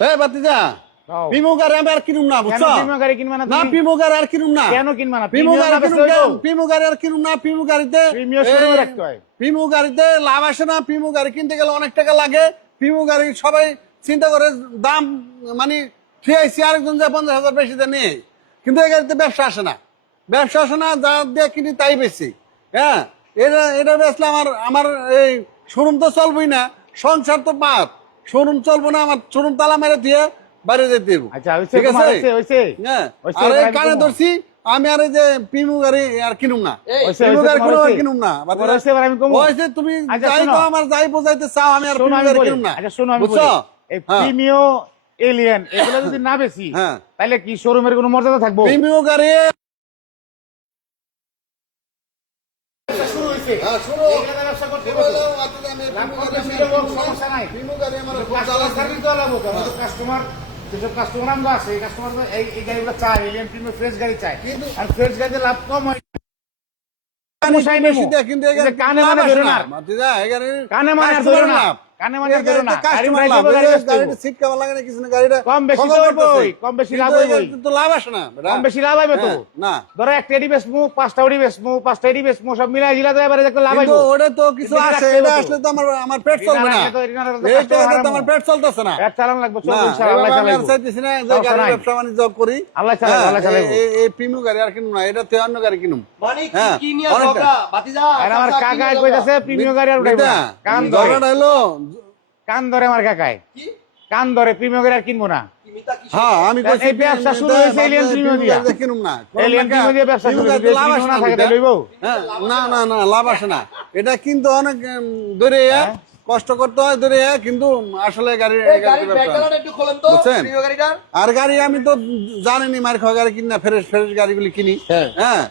এ বাতিজা আর কিনুম না বুঝছ? না আর কিনুম না। কেন কিনবা না? আর কিনুম না লাভ আসে না কিনতে গেলে অনেক টাকা লাগে। সবাই চিন্তা করে দাম মানে ঠিয়াইছি আরেকজন যে পঞ্চাশ হাজার বেশি নিয়ে। কিন্তু এই গাড়িতে ব্যবসা আসে না। ব্যবসা আসে না যা দিয়ে কিনি তাই বেশি। হ্যাঁ এটা এটা বেচলে আমার আমার এই শোরুম তো চলবই না সংসার তো পাপ শোরুম চলবো না আমার শোরুম তালা মেরে দিয়ে বাইরে যেতে দেবো। আচ্ছা ঠিক আছে? হইছে হইছে হ্যাঁ হইছে, আর এই কানে ধরছি আমি আর এই যে পিমু গাড়ি আর কিনুম না। হইছে, পিমু গাড়ি কোনো আর কিনুম না। হইছে তুমি আচ্ছা, যাই শোনো। কও আমার যাই বোঝাইতে চাও আমি আর পিমু গাড়ি কিনুম না। আচ্ছা শোনো আমি বুঝছ? এই হ্যাঁ। প্রিমিও এলিয়ান এগুলো যদি না বেশি হ্যাঁ। তাহলে কি শোরুমের কোনো মর্যাদা থাকব? প্রিমিও গাড়ি শুরু হইছে হ্যাঁ, শুরু। এখানে ব্যবসা করতে শুরু বসো। হলো, আচ্ছা, আমি লাভ প্রিমো করতে গাড়ি শিখে কিনুম বলো, না। সমস্যা নাই। প্রিমো গাড়ি আমার খুব কাস্টমার জ্বালা সার্ভিস দেওয়া লাগবো। তো। আমাদের কাস্টমার যেসব কাস্টমার আমরা আছে এই কাস্টমার এই এই গাড়িগুলো চায় এলিয়ান প্রিমিয়াম ফ্রেশ গাড়ি চায়। আর ফ্রেশ গাড়িতে লাভ কম হয়। কানে মানে ধরে না। কানে মানে ধরে না। কানে মানে না। গাড়ি customer লাভ। গাড়ি গাড়িটা সিট কেমন লাগে না কিছু না, গাড়িটা কম বেশি তো হইবই, কম বেশি লাভ হইবই। তো লাভ আসে না। কম বেশি লাভ হবে তো হ্যাঁ, না ধরো একটা এডি বেসমু পাঁচটা ওডি বেসমু পাঁচটা এডি বেসমু সব মিলাই জিলা এবারে লাভ কিন্তু ওটা তো কিছু কিন্তু এটা এটা আসলে তো আমার আমার পেট চলবে না রাখলে তো- এটা রাখলে তো এই তো আমার পেট চলতেছে না এক চালান লাগবে চল ইনশাআল্লাহ আল্লাহ আমি চাইতেছি না যে নাই। ব্যবসা বাণিজ্য করি আল্লাহ চালাইবো, হ্যাঁ, আল্লাহ চালাইবো। এই- এই- এই প্রিমিয়াম গাড়ি আর কিনুম না এটা অন্য গাড়ি কিনুম মানে কি- হ্যাঁ, কি নিয়ে ঝগড়া? ভাতিজা, আর আমার কাকা কইতাছে প্রিমিয়াম গাড়ি আর উঠাইবো। ঝগড়াটা হলো কান ধরে আমার কাকায় কান ধরে প্রিমিয়াম আর কিনবো না। হ্যাঁ আমি এই কইছি ব্যবসা শুরু এটা হয়েছে alien বাদ দিয়ে premium দিয়া। কিনুম না এলিয়ান প্রিমিয়াম দিয়ে ব্যবসা শুরু premium লাভ আসে না না থাকে লইবো? হ্যাঁ, না না না লাভ আসে না। এটা কিন্তু অনেক ধরে হ্যাঁ। কষ্ট করতে হয় ধরে কিন্তু আসলে গাড়ি বুঝছেন? আর গাড়ি আমি তো জানিনি মার খাওয়া গাড়ি কিনি না ফ্রেশ ফ্রেশ গাড়িগুলি কিনি। হ্যাঁ।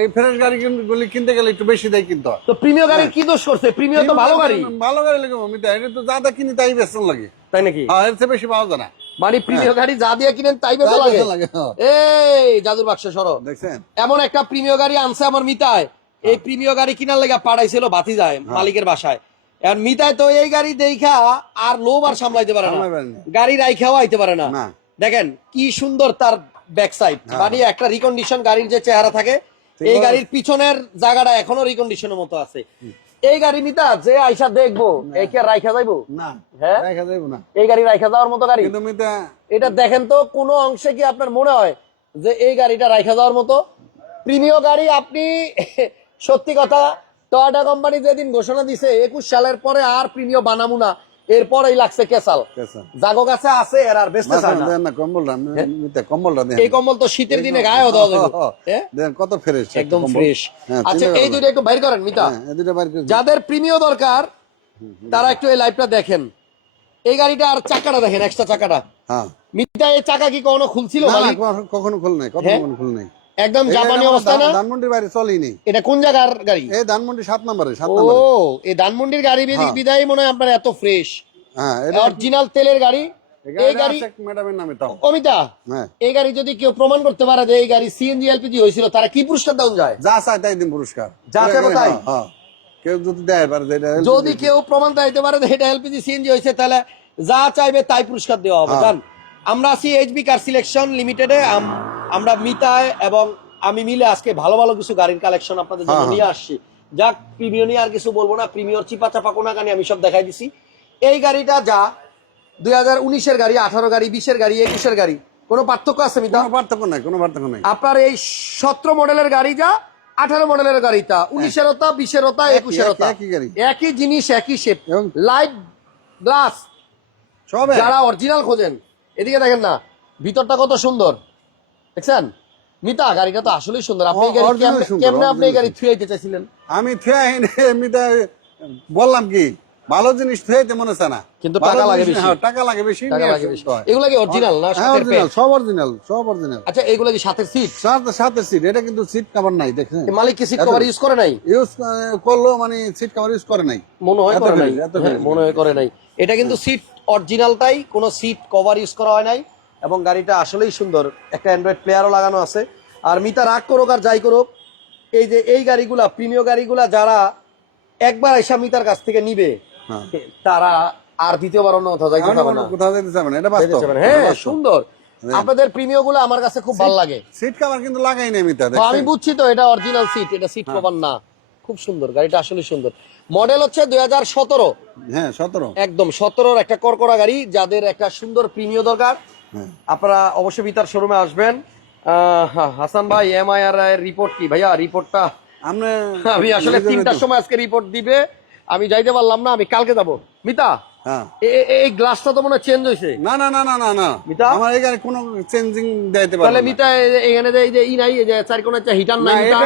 এই ফ্রেশ গাড়ি গুলি কিনতে গেলে একটু বেশি দেয় কিন্তু। তো প্রিমিয় গাড়ির কি দোষ করছে? প্রিমিয় তো ভালো গাড়ি। ভালো গাড়ি লাগে আমি তাই তো যা তা কিনি তাই বেতন লাগে। তাই নাকি? হ্যাঁ এর চেয়ে বেশি পাওয়া যায় না। মানে প্রিমিয় গাড়ি যা দিয়ে কিনেন তাই তাই লাগে। হ্যাঁ। এই জাদুর বাক্স সরো। দেখছেন? এমন একটা প্রিমিয় গাড়ি আনছে আমার মিতায়। এই প্রিমিয় গাড়ি কিনার লেগা পাঠাইছিল বাতি যায় মালিকের বাসায়। আর মিতায় তো এই গাড়ি দেখা আর লোভ আর সামলাইতে পারে না। গাড়ি রাইখাও আইতে পারে না। দেখেন কি সুন্দর তার ব্যাক সাইড মানে একটা রিকন্ডিশন গাড়ির যে চেহারা থাকে এই গাড়ির পিছনের জায়গাটা এখনও রিকন্ডিশনের মতো আছে। এই গাড়ি মিতা যে আইসা দেখব এই কি আর রাইখা যাইবো? না হ্যাঁ? দেখা যাইব না। এই গাড়ি রাইখা যাওয়ার মতো গাড়ি? কিন্তু মিতা এটা দেখেন তো কোন অংশে কি আপনার মনে হয় যে এই গাড়িটা রাইখা যাওয়ার মতো? প্রিমিয় গাড়ি আপনি সত্যি কথা টয়োটা কোম্পানি যেদিন ঘোষণা দিছে একুশ সালের পরে আর প্রিমিয় বানাবো না। এরপরেই লাগছে কেসাল। জাগো কাছে আছে এর আর বেচতে চায় না। না কম্বলটা মিতা কম্বলটা দেন। এই কম্বল তো শীতের দিনে দেওয়া যাবে হ্যাঁ? দেন কত ফ্রেশ একদম ফ্রেশ আচ্ছা এই দুইটা একটু বাইর করেন মিতা। এই দুটো বাইর করে দিন। যাদের প্রিমিয় দরকার তারা একটু এই লাইভটা দেখেন। এই গাড়িটা আর চাকাটা দেখেন এক্সট্রা চাকাটা। হ্যাঁ। মিতা এই চাকা কি কখনো খুলছিল না কখনো- খোল নাই হ্যাঁ? কখনো খোল নাই। একদম জাপানি অবস্থা না? ধানমন্ডির বাইরে চলেনি এটা কোন জায়গার গাড়ি? এই ধানমন্ডি সাত নম্বরে সাত ও এই ধানমন্ডির গাড়ি বেরিয়ে হ্যাঁ। বিদায় মনে হয় আপনার এত ফ্রেশ হ্যাঁ এটা অরিজিনাল তেলের গাড়ি। এই গাড়ি ম্যাডামের নামে তাও। অমিতা হ্যাঁ। এই গাড়ি যদি কেউ প্রমাণ করতে পারে যে এই গাড়ি সিএনজি এলপিজি হয়েছিল তারা কি পুরস্কার দেওয়া যায়? যা চাই তাই দিন পুরস্কার। যা চাইব তাই? হ্যাঁ। কেউ যদি দেয় পারে যে যদি কেউ প্রমাণ দিতে পারে যে এটা এলপিজি সিএনজি হয়েছে তাহলে যা চাইবে তাই পুরস্কার দেওয়া হবে। জান আমরা আছি এইচবি কার সিলেকশন লিমিটেডে আমরা মিতায় এবং আমি মিলে আজকে ভালো ভালো কিছু গাড়ির কালেকশন আপনাদের জন্য হ্যাঁ, নিয়ে আসছি। যাক প্রিমিয় নিয়ে আর কিছু বলব না। প্রিমিয়র চিপা চাপা কোনা গানি আমি সব দেখাই দিছি। এই গাড়িটা যা দুই হাজার উনিশের গাড়ি আঠারো গাড়ি বিশের গাড়ি একুশের গাড়ি কোনো পার্থক্য আছে মিতা? পার্থক্য নাই কোনো পার্থক্য নাই। আপনার এই সতেরো মডেলের গাড়ি যা আঠারো মডেলের গাড়িটা উনিশের ওতা বিশের একই- একুশের ওতা একই গাড়ি। একই জিনিস একই শেপ লাইট গ্লাস সব যারা অরিজিনাল খোঁজেন এদিকে দেখেন না ভিতরটা কত সুন্দর। দেখছেন? মিতা গাড়িটা তো আসলেই সুন্দর। আপনি কেমনে- আপনি গাড়ি থুয়াইতে চাইছিলেন? আমি থুয়ে এমনিতে বললাম কি ভালো জিনিস থুয়েতে মনে না। কিন্তু টাকা লাগে বেশি। হ্যাঁ, টাকা লাগে বেশি টাকা লাগে বেশি। এগুলা কি অরিজিনাল না হ্যাঁ অরিজিনাল সব অরিজিনাল সব অরিজিনাল আচ্ছা এগুলো কি সাথের সিট সাথে সাথে সিট এটা কিন্তু সিট কভার নাই দেখছেন? মালিক কি সিট কভার ইউজ করে নাই? ইউজ করল মানে সিট কভার ইউজ করে নাই। মনে হয় করে নাই। হ্যাঁ। মনে হয় করে নাই। এটা কিন্তু সিট অরিজিনালটাই কোনো সিট কভার ইউজ করা হয় নাই। এবং গাড়িটা আসলেই সুন্দর। একটা অ্যান্ড্রয়েড প্লেয়ারও লাগানো আছে। আর মিতা রাগ করুক আর যাই করুক এই যে এই গাড়িগুলা প্রিমিয় গাড়িগুলা যারা একবার এসা মিতার কাছ থেকে নিবে হ্যাঁ। তারা আর দ্বিতীয়বার অন্য কোথাও যাইতে আর হবে না কোথাও যেতে চাবে না এটা বাস্তব। হ্যাঁ সুন্দর। আপনাদের প্রিমিয়গুলো আমার কাছে খুব ভালো লাগে। সিট কভার কিন্তু লাগাই নাই মিতা আমি বুঝছি তো এটা অরিজিনাল সিট এটা সিট হ্যাঁ। কভার না। খুব সুন্দর গাড়িটা আসলে সুন্দর। মডেল হচ্ছে দুই হাজার সতেরো। হ্যাঁ সতেরো। একদম সতেরোর একটা করকরা গাড়ি যাদের একটা সুন্দর প্রিমিয় দরকার। হ্যাঁ। আপনারা অবশ্যই বিতার শোরুমে আসবেন। হাসান ভাই এমআইআর এর রিপোর্ট কি? ভাইয়া রিপোর্টটা আমি আসলে তিনটার সময় আজকে রিপোর্ট দিবে। আমি যাইতে পারলাম না আমি কালকে যাব। মিতা? হ্যাঁ। এই গ্লাসটা তো মনে চেঞ্জ না না না না না না। মিতা? আমার এখানে কোনো চেঞ্জিং দিতে পারবে তাহলে মিতা এখানে যে এই যে ই নাই যে চার কোণের হিটার নাই মিতা?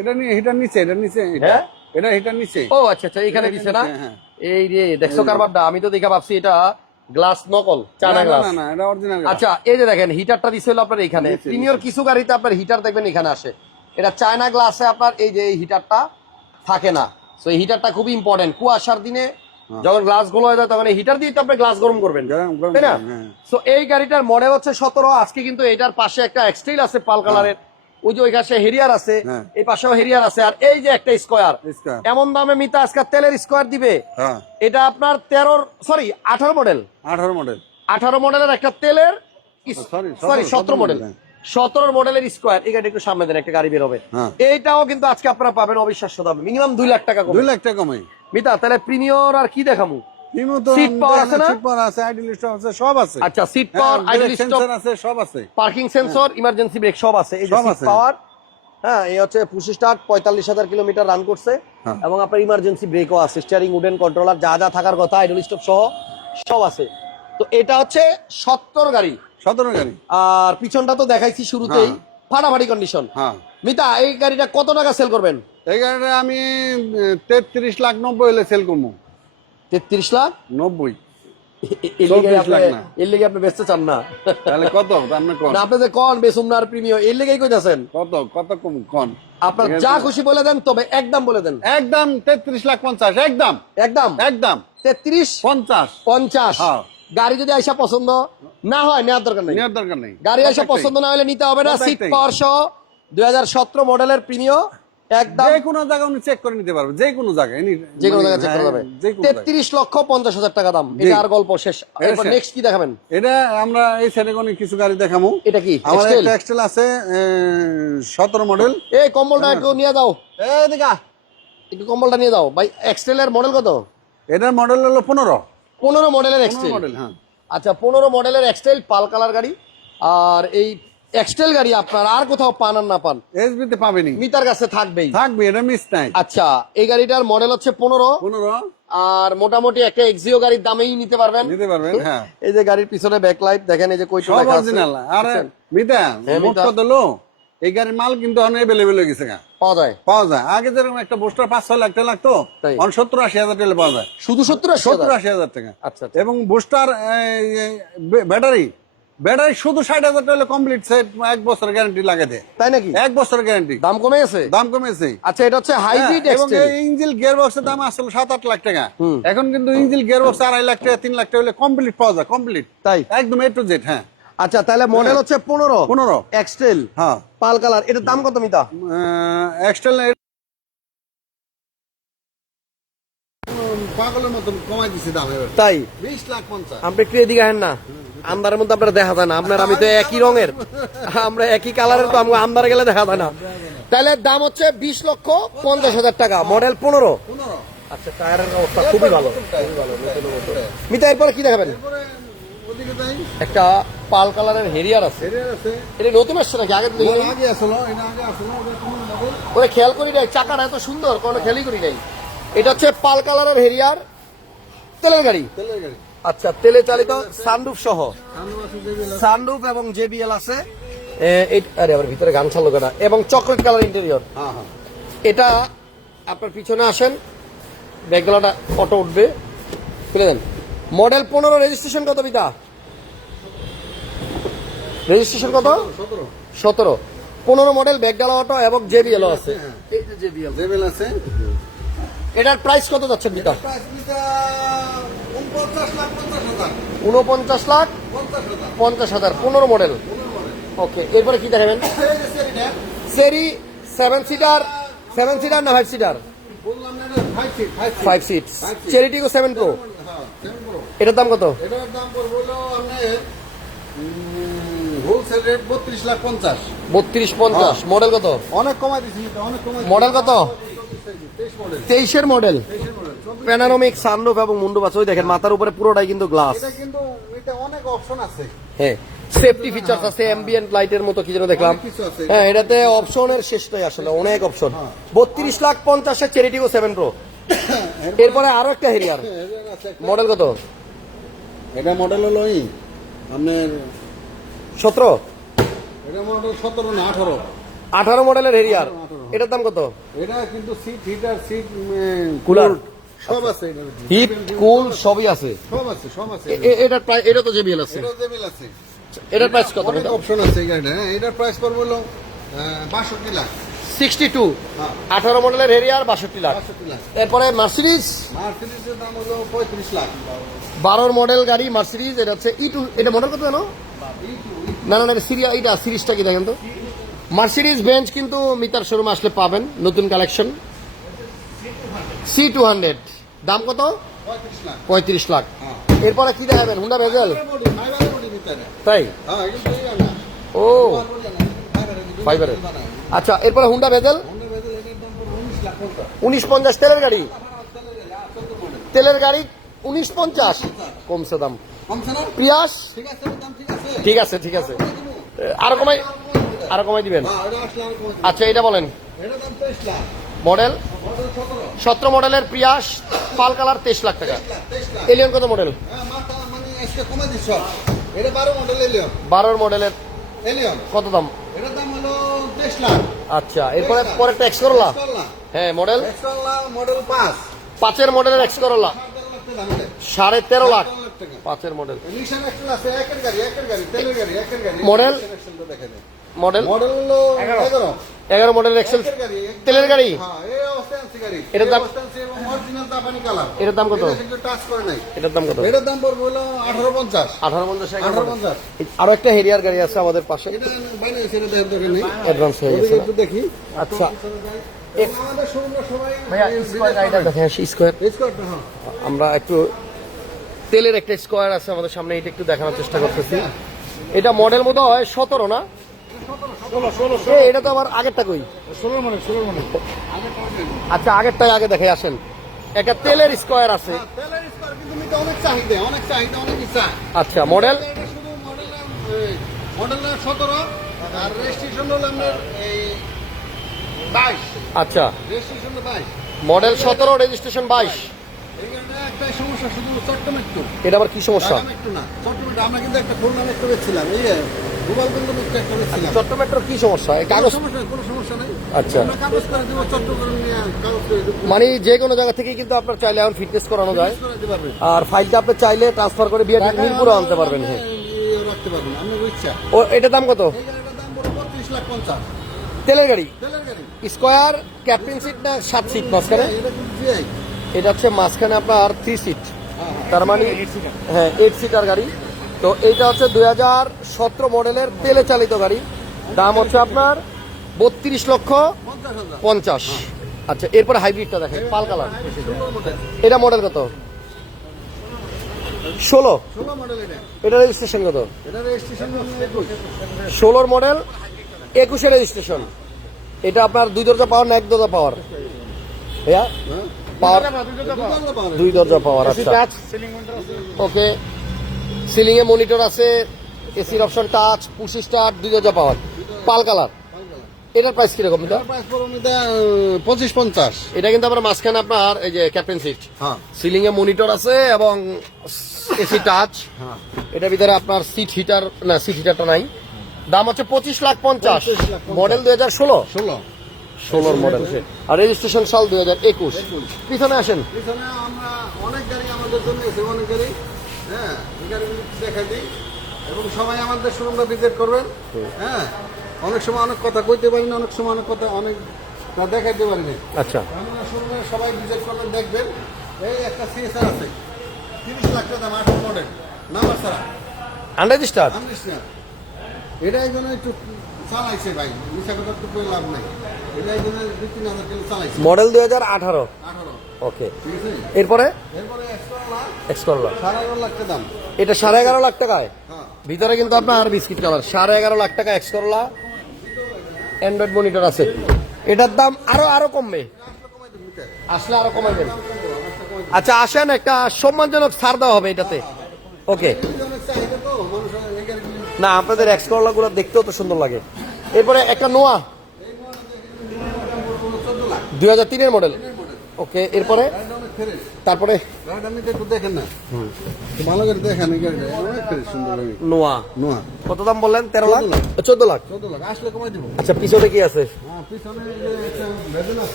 এটা হিটার নিচে এটা নিচে এটা। হ্যাঁ? হিটার নিচে। ও আচ্ছা আচ্ছা এখানে দিছে না? হ্যাঁ। এই রে দেখছ কারবারটা? আমি তো দেখা ভাবছি এটা। গ্লাস নকল চানা গ্লাস। না না এটা অরিজিনাল আচ্ছা এই যে দেখেন হিটারটা দিছে হলো আপনার এখানে। প্রিমিয়র কিছু গাড়িতে আপনার হিটার দেখবেন এখানে আসে। এটা চায়না গ্লাসে আপনার এই যে এই হিটারটা থাকে না। সো এই হিটারটা খুব ইম্পর্টেন্ট কুয়াশার দিনে যখন গ্লাসগুলো হয়ে যায় তখন এই হিটার দিয়ে আপনি গ্লাস গরম করবেন। তাই না? হ্যাঁ। সো এই গাড়িটার মডেল হচ্ছে সতেরো। আজকে কিন্তু এটার পাশে একটা এক্সটেল আছে পাল কালারের। ওই যে ওই হেরিয়ার আছে হ্যাঁ। এই পাশেও হেরিয়ার আছে। আর এই যে একটা স্কোয়ার এমন দামে মিতা আজকে তেলের স্কোয়ার দিবে? হ্যাঁ। এটা আপনার তেরোর সরি আঠারো মডেল আঠারো মডেল আঠারো মডেলের একটা তেলের সরি সতেরো মডেল হ্যাঁ। সতেরো মডেলের স্কোয়ার। এই গাড়ি একটু সামনে দেন একটা গাড়ি বেরোবে। হ্যাঁ। এইটাও কিন্তু আজকে আপনারা পাবেন অবিশ্বাস্য দামে। মিনিমাম দুই লাখ টাকা দুই লাখ টাকা কমে। মিতা তাহলে প্রিমিয়র আর কি দেখামু? ইমো তো আছে না? সিট পাওয়ার আছে আইডি লিস্ট আছে সব আছে। আচ্ছা সিট হ্যাঁ, পাওয়ার আইডল brake আছে সব আছে। পার্কিং সেন্সর ইমার্জেন্সি ব্রেক সব আছে। এই যে সিট পাওয়ার হ্যাঁ এই হচ্ছে পুশি স্টার্ট পঁয়তাল্লিশ হাজার কিলোমিটার রান করছে। হ্যাঁ। এবং আপনার ইমার্জেন্সি ব্রেকও আছে স্টিয়ারিং উডেন কন্ট্রোলার যা যা থাকার কথা আইডল স্টপ সহ সব আছে। তো এটা হচ্ছে সত্তর গাড়ি। সতেরো গাড়ি। আর পিছনটা তো দেখাইছি শুরুতেই হ্যাঁ। ফাটাফাটি কন্ডিশন মিতা এই গাড়িটা কত টাকা সেল করবেন? এই গাড়িটা আমি তেত্রিশ লাখ নব্বই হলে সেল করব। তেত্রিশ লাখ? নব্বই। এ- এ- এর লিগে আপনি- না। এর লিগে আপনি বেচতে চান না। তাহলে কত? আপনি কোন? আপনি যে কন বেসুম প্রিমিয়াম এর লিগেই কইতাছেন। কত? কত কম? কোন? আপনার যা খুশি বলে দেন তবে একদম বলে দেন। একদম তেত্রিশ লাখ পঞ্চাশ একদম একদম একদম তেত্রিশ? পঞ্চাশ। পঞ্চাশ। হ্যাঁ। গাড়ি যদি আইসা পছন্দ না হয় নেওয়ার দরকার নেই। নেওয়ার দরকার নেই। গাড়ি আইসা পছন্দ না হলে নিতে হবে না। সিট। পাওয়ার সহ দুই হাজার সতেরো মডেলের প্রিমিয় একদম। যে কোনো জায়গা উনি চেক করে নিতে পারবে যে কোনো জায়গায় যে কোনো মানে, জায়গায় চেক করা হ্যাঁ, যাবে লক্ষ পঞ্চাশ হাজার টাকা দাম। এটা আর গল্প শেষ। এরপর নেক্সট কি দেখাবেন? এটা আমরা এই কিছু গাড়ি দেখামু। এটা কি? আমার একটা এক্সটেল আছে সতেরো মডেল এই কম্বলটা একটু নিয়ে যাও। এই দেখা একটু কম্বলটা নিয়ে ভাই এক্সটেলের মডেল কত? এটার মডেল হলো পনেরো। পনেরো মডেলের এক্সটেল মডেল হ্যাঁ। আচ্ছা পনেরো মডেলের এক্সটেল পাল কালার গাড়ি। আর এই এক্সটেল গাড়ি আপনার আর কোথাও পান আর না পান? এসবি তে পাবেনি মিটার কাছে থাকবেই। থাকবে এটা মিস নাই আচ্ছা এই গাড়িটার মডেল হচ্ছে পনেরো। পনেরো। আর মোটামুটি একটা এক্সিও গাড়ির দামেই নিতে পারবেন। নিতে পারবেন হ্যাঁ। এই যে গাড়ির পিছনে ব্যাকলাইট দেখেন এই যে কইটা সব অরিজিনাল আর মিতা হ্যাঁ, মোট কত লো? এই গাড়ির মাল কিন্তু এখন এভেলেবেল হয়ে গেছে পাওয়া যায়। পাওয়া যায়। আগে যেরকম একটা বুস্টার পাঁচ ছয় লাখ টাকা লাগতো। এখন সত্তর আশি হাজার টাকা পাওয়া যায়। শুধু সত্তর সত্তর আশি হাজার টাকা। আচ্ছা আচ্ছা। এবং বুস্টার ব্যাটারি ব্যাটারি শুধু ষাট হাজার টাকা কমপ্লিট সেট এক বছর গ্যারান্টি লাগে দেয় তাই নাকি? এক বছর গ্যারান্টি দাম কমে গেছে? দাম কমেছে আচ্ছা এটা হচ্ছে হাইব্রিড হ্যাঁ, এবং ইঞ্জিল গিয়ার বক্সের দাম আসলে সাত আট লাখ টাকা। এখন কিন্তু ইঞ্জিল গিয়ার বক্স আড়াই লাখ টাকা তিন লাখ টাকা হলে কমপ্লিট পাওয়া যায় কমপ্লিট তাই? একদম এ টু জেড হ্যাঁ। আচ্ছা তাহলে মডেল হচ্ছে পনেরো। পনেরো। এক্সটেল হ্যাঁ। পাল কালার এটার দাম কত মিতা? এক্সটেল পাগলের মতন কমাই দিছি দাম তাই? বিশ লাখ পঞ্চাশ। আপনি একটু এদিকে না। আন্দারের মধ্যে আপনার দেখা যায় না। আপনার আমি তো একই রঙের। আমরা একই কালারের তো আমাকে আন্দার গেলে দেখা যায় না। তাহলে দাম হচ্ছে বিশ লক্ষ পঞ্চাশ হাজার টাকা। মডেল পনেরো। আচ্ছা টায়ারের অবস্থা খুবই ভালো। মিতা, এরপরে কি দেখাবেন? একটা পাল কালারের হেরিয়ার আছে। এটা নতুন আসছে নাকি? আগে ওরে, খেয়াল করি নাই। চাকাটা এত সুন্দর, কোনো খেয়ালই করি নাই। এটা হচ্ছে পাল কালারের হেরিয়ার। তেলের গাড়ি তেলের গাড়ি। আচ্ছা তেলে চালিত সানরুফ সহ। সানরুফ এবং জেবিএল আছে। আরে আবার ভিতরে গান চালু কেনা এবং চকলেট কালার ইন্টেরিয়র। হ্যাঁ হ্যাঁ। এটা আপনার পিছনে আসেন ব্যাগগুলাটা অটো উঠবে। খুলে দেন। মডেল পনেরো রেজিস্ট্রেশন কত বিতা রেজিস্ট্রেশন কত? সতেরো। পনেরো মডেল ব্যাগডালা অটো এবং জেবিএল আছে। এই জেবিএল। আছে। এটার প্রাইস কত যাচ্ছে প্রাইসটা উনপঞ্চাশ লাখ পঞ্চাশ হাজার। পনেরো মডেল। ওকে এরপরে কি দেখাবেন? Chery seven seater seven seater না five seater five seat Chery Tiggo seven pro এটার দাম কত? এটার দাম পড়বে হোলসেল রেট বত্রিশ লাখ পঞ্চাশ। বত্রিশ পঞ্চাশ। মডেল কত? অনেক কমাই দিচ্ছি অনেক কমাই মডেল কত? তেইশের মডেল। প্যানারোমিক সানরুফ এবং মুন্ডু বাস ওই দেখেন মাথার উপরে পুরোটাই কিন্তু গ্লাস এটা কিন্তু এটা অনেক অপশন আছে। হ্যাঁ। সেফটি ফিচার্স আছে অ্যাম্বিয়েন্ট লাইটের মতো কি যেন দেখলাম। হ্যাঁ এটাতে অপশনের শেষটাই আসলে অনেক অপশন বত্রিশ লাখ পঞ্চাশের চেরিটিগো সেভেন প্রো এরপরে আরও একটা হেরিয়ার। মডেল কত? এটা মডেল হলো এই আপনার সতেরো? এটা মডেল সতেরো না আঠারো। আঠারো মডেলের হেরিয়ার। এটার দাম কত? এটা কিন্তু সিট হিটার সিট Cooler। সব আছে এটার কুল সবই আছে। সব আছে সব আছে এ- এ- এটার এটা তো জেবিএল আছে? এটা আছে। এটার প্রাইস কত? অনেক অপশন আছে গাড়িটা হ্যাঁ এটার প্রাইস পড়বে হলো বাষট্টি লাখ। সিক্সটি টু হ্যাঁ মডেলের হেরিয়ার বাষট্টি লাখ। এরপরে মার্সিডিজ মার্সিডিজের দাম হলো পঁয়ত্রিশ লাখ। বারোর মডেল গাড়ি মার্সিডিজ এটা হচ্ছে ই টু এটা মডেল কত জানো? না না না এটা সিরিয়া এটা সিরিজটা কি দেখেন তো? মার্সিডিজ বেঞ্চ কিন্তু মিটার শোরুম আসলে পাবেন নতুন কালেকশন সি টু হান্ড্রেড দাম কত? পঁয়ত্রিশ লাখ। হ্যাঁ। এরপরে কি দেখাবেন? Honda Vezel? তাই? হ্যাঁ ও। ফাইবারের। আচ্ছা এরপরে হুন্ডা ভেজেল? উনিশ পঞ্চাশ তেলের গাড়ি? তেলের গাড়ি উনিশ পঞ্চাশ। কমছে দাম। পিয়াস? ঠিক আছে ঠিক আছে। আরও কমাই আরও কমাই দিবেন। হ্যাঁ কমাই দিই। আচ্ছা এটা বলেন। মডেল সতেরো মডেলের প্রিয়াস পাল কালার তেইশ লাখ টাকা। এলিয়ন কত মডেল? বারোর মডেলের কত দাম? আচ্ছা এরপরে পরে একটা এক্স করলা হ্যাঁ মডেল? মডেল পাঁচ পাঁচের মডেলের এক্স করলা সাড়ে তেরো লাখ। পাঁচের মডেল। মডেল? মডেল? মডেল হলো এগারো। এগারো। মডেলের এক্সেল তেলের গাড়ি হ্যাঁ এটার দাম- এটার কত? কিন্তু টাচ করে নাই। এটার দাম কত? এটার দাম পড়বে হলো আঠারো পঞ্চাশ। আঠারো পঞ্চাশ আঠারো পঞ্চাশ। আরও একটা হেরিয়ার গাড়ি আছে আমাদের পাশে। অ্যাডভান্স হয়ে গেছে। দেখি। আচ্ছা। হ্যাঁ। আমরা একটু তেলের একটা স্কোয়ার আছে আমাদের সামনে এটা একটু দেখানোর চেষ্টা করতেছি। এটা মডেল মতো হয় সতেরো না? এটা তো আমার আগেরটা কই? ষোলো মনে ষোলো মনে। আচ্ছা আগেরটাই আগে দেখে আসেন। একটা তেলের স্কোয়ার আছে। হ্যাঁ, তেলের স্কোয়ার কিন্তু নিতে অনেক চাহিদা অনেক চাহিদা অনেক আচ্ছা মডেল সতেরো আর রেজিস্ট্রেশন হলো আপনার এই বাইশ। আচ্ছা। রেজিস্ট্রেশন বাইশ। মডেল সতেরো রেজিস্ট্রেশন বাইশ। এটা আবার কি সমস্যা? আমরা কিন্তু একটা খুলনা বেচছিলাম এই গোপালগঞ্জ একটা মেট্রোর কি সমস্যা? এই কাগজ সমস্যা কোনো সমস্যা নেই। আচ্ছা। আমরা কাগজ করে দিব চট্টগ্রাম নিয়ে কাগজ করে দিব মানে যে কোনো জায়গা থেকে কিন্তু আপনার চাইলে এখন ফিটনেস করানো যায়। আর ফাইলটা আপনি চাইলে ট্রান্সফার করে বিয়ে মিরপুরে আনতে পারবেন। হ্যাঁ রাখতে পারবেন আপনার ইচ্ছা। ও এটার দাম কত? তেলের গাড়ি? তেলের স্কোয়ার ক্যাপ্টেন সিট না সাত সিট মাঝখানে? এটা জিআই এটা হচ্ছে মাঝখানে আপনার থ্রি সিট হ্যাঁ হ্যাঁ। তার মানে হ্যাঁ এইট সিটার গাড়ি। তো এইটা হচ্ছে দুই হাজার সতেরো মডেলের তেলে চালিত গাড়ি। দাম হচ্ছে আপনার বত্রিশ লক্ষ পঞ্চাশ। আচ্ছা এরপরে হাইব্রিডটা দেখেন পাল কালার। এটা মডেল কত? ষোলো। এটা রেজিস্ট্রেশন কত? ষোলোর মডেল একুশে রেজিস্ট্রেশন। এটা আপনার দুই দরজা পাওয়ার না এক দরজা পাওয়ার? ভাইয়া? পাওয়ার দুই দরজা পাওয়ার আচ্ছা। ওকে সিলিং এ মনিটর আছে এসির অপশন টাচ পুশ স্টার্ট দুই হাজার পাওয়ার পাল কালার এটার প্রাইস কীরকম এটা? পঁচিশ পঞ্চাশ। এটা কিন্তু আপনার মাঝখানে আপনার এই যে ক্যাপ্টেন সিট হ্যাঁ। সিলিং এ মনিটর আছে এবং এসি টাচ হ্যাঁ। এটার ভিতরে আপনার সিট হিটার না সিট হিটারটা নাই। দাম হচ্ছে পঁচিশ লাখ পঞ্চাশ। 25 লাখ পঞ্চাশ। মডেল দুই হাজার ষোলো? ষোলো। ষোলোর মডেল আর রেজিস্ট্রেশন সাল দুই হাজার একুশ। পিছনে আসেন। এখানে আমরা অনেক গাড়ি আমাদের জন্য অনেক গাড়ি। হ্যাঁ। দেখা দিই এবং সবাই আমাদের শোরুমটা ভিজিট করবেন। হ্যাঁ অনেক সময় অনেক কথা কইতে পারি না অনেক সময় অনেক কথা অনেক দেখাইতে পারি না। আচ্ছা। আমরা শোরুমে সবাই ভিজিট করবেন দেখবেন এই একটা সিএসআর আছে তিরিশ লাখ টাকা দাম আঠারো মডেল নাম্বার ছাড়া। এটা একজন একটু চালাইছে ভাই মিশা কথা লাভ নাই। এটা একজন দুই তিন হাজার কিলো চালাইছে। মডেল দুই হাজার আঠারো। আঠারো। ওকে। এরপরে? এটা সাড়ে এগারো লাখ টাকায়? ভিতরে কিন্তু আপনার বিস্কিট কালার। সাড়ে এগারো লাখ টাকা এক্সকরলা অ্যান্ড্রয়েড মনিটর আছে। এটার দাম আরও আরও কমবে। আসলে আরও কমাবেন আচ্ছা আসেন, একটা সম্মানজনক ছাড় দেওয়া হবে এটাতে। ওকে। না, আপনাদের এক্সকরলা গুলো দেখতেও তো সুন্দর লাগে। এরপরে একটা নোয়া দুই হাজার তিনের মডেল ওকে এরপরে? তারপরে? দেখেন না ভালো করে দেখেন নোয়া। নোয়া কত দাম বললেন? তেরো লাখ? চোদ্দ লাখ। চোদ্দ লাখ আসলে কমাই দিব আচ্ছা পিছনে কি আছে?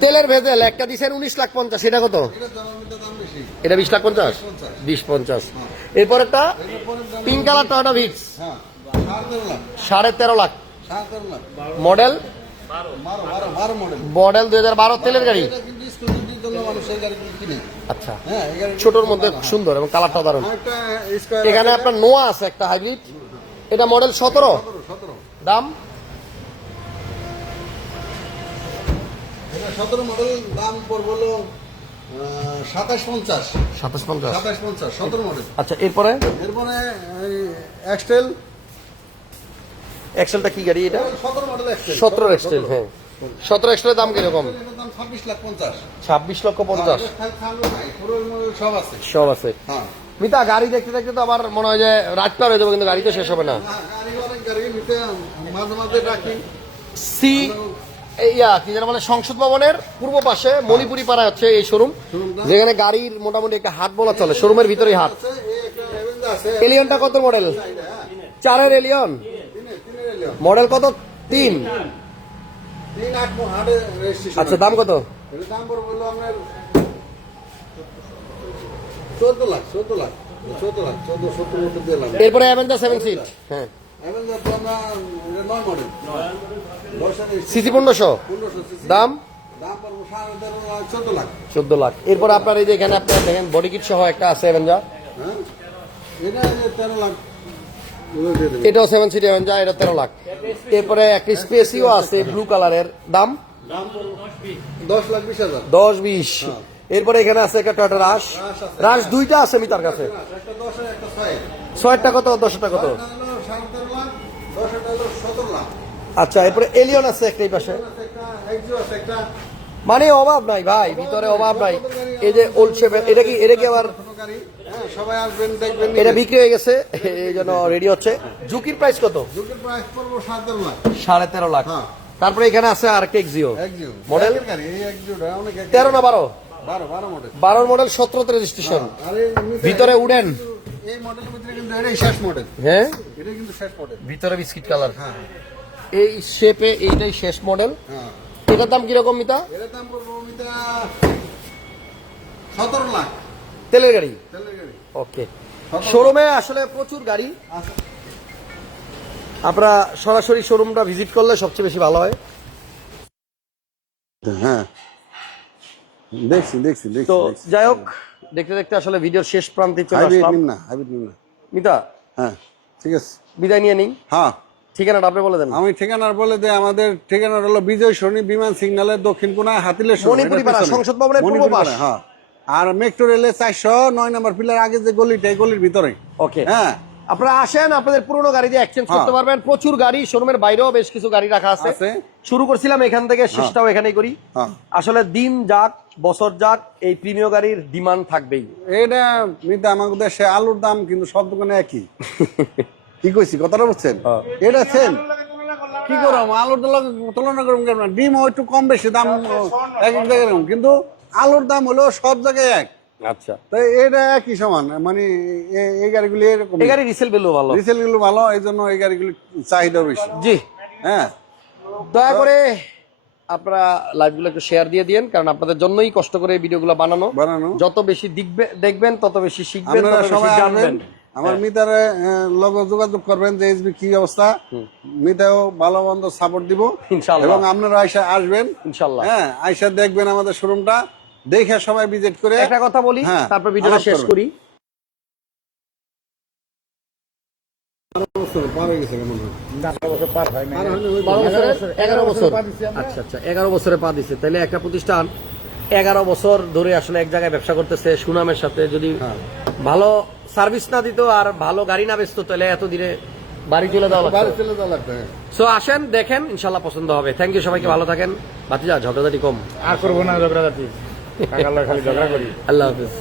তেলের ভেজেল একটা দিচ্ছেন উনিশ লাখ পঞ্চাশ এটা কত? এটা বেশি লাখ পঞ্চাশ? বিশ পঞ্চাশ। এরপর একটা পিঙ্ক কালার টয়টা ভিক্স। হ্যাঁ সাড়ে তেরো লাখ। মডেল? মডেল। দুই হাজার বারো তেলের গাড়ি? আচ্ছা। হ্যাঁ ছোটর মধ্যে সুন্দর এবং কালারটা দারুণ। এখানে আপনার নোয়া আছে একটা হাইব্রিড এটা মডেল সতেরো। দাম? এটা সতেরো মডেল দাম পড়ব সাতাশ পঞ্চাশ। সাতাশ পঞ্চাশ। সাতাশ পঞ্চাশ সতেরো মডেল আচ্ছা এরপরে? এরপরে এক্সটেল এক্সেলটা কি গাড়ি এটা? সতেরো এক্সেল হ্যাঁ। সতেরো এক্সেলের দাম কীরকম? ছাব্বিশ লক্ষ পঞ্চাশ। সব আছে। হ্যাঁ। মিতা গাড়ি দেখতে দেখতে তো আবার মনে হয় যে রাত পার হয়ে যাবে কিন্তু গাড়ি তো শেষ হবে না। হ্যাঁ, সি ইয়া কি যেন বলে সংসদ ভবনের পূর্ব পাশে মণিপুরি পাড়া হচ্ছে এই শোরুম যেখানে গাড়ির মোটামুটি একটা হাট বলা চলে শোরুমের ভিতরেই হাট। Avenger আছে। এলিয়নটা কত মডেল চারের তিনে তিনের এলিয়ন মডেল কত? তিন। আচ্ছা দাম কত? দাম আপনার চোদ্দ লাখ চোদ্দ লাখ চোদ্দ লাখ চোদ্দ সত্তর মতো দিলাম এরপরে অ্যাভেঞ্জার সেভেন সিট হ্যাঁ। অ্যাভেঞ্জার তো আমরা নয় মডেল সিসি পনেরোশো? পনেরোশো দাম? চোদ্দ লাখ। এরপর আপনার এই যে এখানে আপনার দেখেন বডি কিট সহ একটা আছে অ্যাভেঞ্জার হ্যাঁ। এটা তেরো লাখ। এটাও সেভেন সিট অ্যাভেঞ্জার এটা তেরো লাখ। এরপরে একটা স্পেসিও আছে ব্লু কালারের দাম? দশ বিশ এরপরে এখানে আছে একটা টয়টা রাস রাশ রাস দুইটা আছে কাছে। আর একটা ছয়। ছয়টা কত? দশটা কত? এটা হলো সাড়ে তেরো লাখ দশ এটা হলো সতেরো আচ্ছা এরপরে এলিয়ন আছে একটা এই পাশে। মানে অভাব নাই ভাই ভিতরে অভাব নাই। এই যে ওল্ড শেপের এটা কি এটা কি আবার সবাই আসবেন দেখবেন এটা বিক্রি হয়ে গেছে এই জন্য রেডি হচ্ছে। ঝুঁকির প্রাইস কত? যুগের প্রাইস পড়ব সাড়ে তেরো লাখ। সাড়ে তেরো লাখ। হ্যাঁ। তারপরে এখানে আছে আর একটা এক্সিও মডেল? তেরো না বারো? বারোর মডেল সতেরোতে রেজিস্ট্রেশন আর ভিতরে উডেন এই মডেলের ভিতরে কিন্তু এটাই শেষ মডেল হ্যাঁ? এটাই কিন্তু শেষ মডেল ভিতরে বিস্কিট কালার হ্যাঁ। এই শেপে এইটাই শেষ মডেল হ্যাঁ। এটার দাম কীরকম মিতা? এর দাম সতেরো লাখ। তেলের গাড়ি। তেলের গাড়ি ওকে। শোরুমে আসলে প্রচুর গাড়ি। আপনারা সরাসরি শোরুমটা ভিজিট করলে সবচেয়ে বেশি ভালো হয়। হ্যাঁ। দেখছি দেখছি তো যাই হোক দেখতে দেখতে আসলে ভিডিওর শেষ প্রান্তে চলে আসলাম। না হাইব্রিড নিন না। মিতা? হ্যাঁ ঠিক আছে। বিদায় নিয়ে নিই হ্যাঁ। ঠিকানাটা আপনি বলে দেন। আমি ঠিকানার বলে যে আমাদের ঠিকানার হলো বিজয় সরণি বিমান সিগন্যালের দক্ষিণ কোনায় হাতিলের সরণি, মণিপুরি পাড়া, সংসদ ভবনের পূর্ব পাশ। হ্যাঁ। আর মেট্রো রেলের চারশো নয় নম্বর পিলার আগে যে গলিটা এই গলির ভিতরে ওকে হ্যাঁ। আপনারা আসেন আপনাদের পুরনো গাড়ি দিয়ে এক্সচেঞ্জ করতে হ্যাঁ। পারবেন। প্রচুর গাড়ি শোরুমের বাইরেও বেশ কিছু গাড়ি রাখা আছে। শুরু করছিলাম এখান থেকে শেষটাও এখানেই করি। হ্যাঁ। আসলে দিন যাক বছর যাক এই প্রিমিয় গাড়ির ডিমান্ড থাকবেই। এটা মিতা আমাদের দেশে আলুর দাম কিন্তু সব দোকানে একই। কি কইছি কথাটা বুঝছেন? হ্যাঁ। এটা সেম। কি করম আলুর তুলনা করুন ডিম একটু কম বেশি দাম এক এক জায়গায় কিন্তু আলুর দাম হলো সব জায়গায় এক। আচ্ছা। তো এটা একই সমান মানে এই গাড়িগুলি এরকম এই গাড়ি রিসেল ভ্যালু ভালো। রিসেলগুলো ভালো এই জন্য এই গাড়িগুলি চাহিদা বেশি। জি। হ্যাঁ। দয়া করে আপনারা লাইভগুলো একটু শেয়ার দিয়ে দিন কারণ আপনাদের জন্যই কষ্ট করে এই ভিডিওগুলো বানানো। বানানো। যত বেশি দেখবে দেখবেন তত বেশি শিখবেন তত বেশি জানবেন। আমার মিতারে লগ যোগাযোগ করবেন যে এসবি কি অবস্থা? মিতাও ভালো মন্দ সাপোর্ট দিব। ইনশাআল্লাহ। এবং আপনারা আয়সা আসবেন। ইনশাল্লাহ। হ্যাঁ আয়সা দেখবেন আমাদের শোরুমটা দেখে সবাই ভিজিট করে একটা কথা বলি হ্যাঁ, তারপর ভিডিওটা শেষ করি। এগারো বছর আচ্ছা আচ্ছা এগারো বছরে পা দিচ্ছে তাহলে একটা প্রতিষ্ঠান এগারো বছর ধরে আসলে এক জায়গায় ব্যবসা করতেছে সুনামের সাথে যদি হ্যাঁ। ভালো সার্ভিস না দিত আর ভালো গাড়ি না বেচতো তাহলে এত দিনে বাড়ি চলে দেওয়া লাগবে সো আসেন দেখেন ইনশাল্লাহ পছন্দ হবে। থ্যাংক ইউ সবাইকে ভালো থাকেন। বাতিজা ঝগড়াঝাটি কম। আর করব না ঝগড়াঝাটি। টাকার লগে খালি ঝগড়া করি আল্লাহ হাফিজ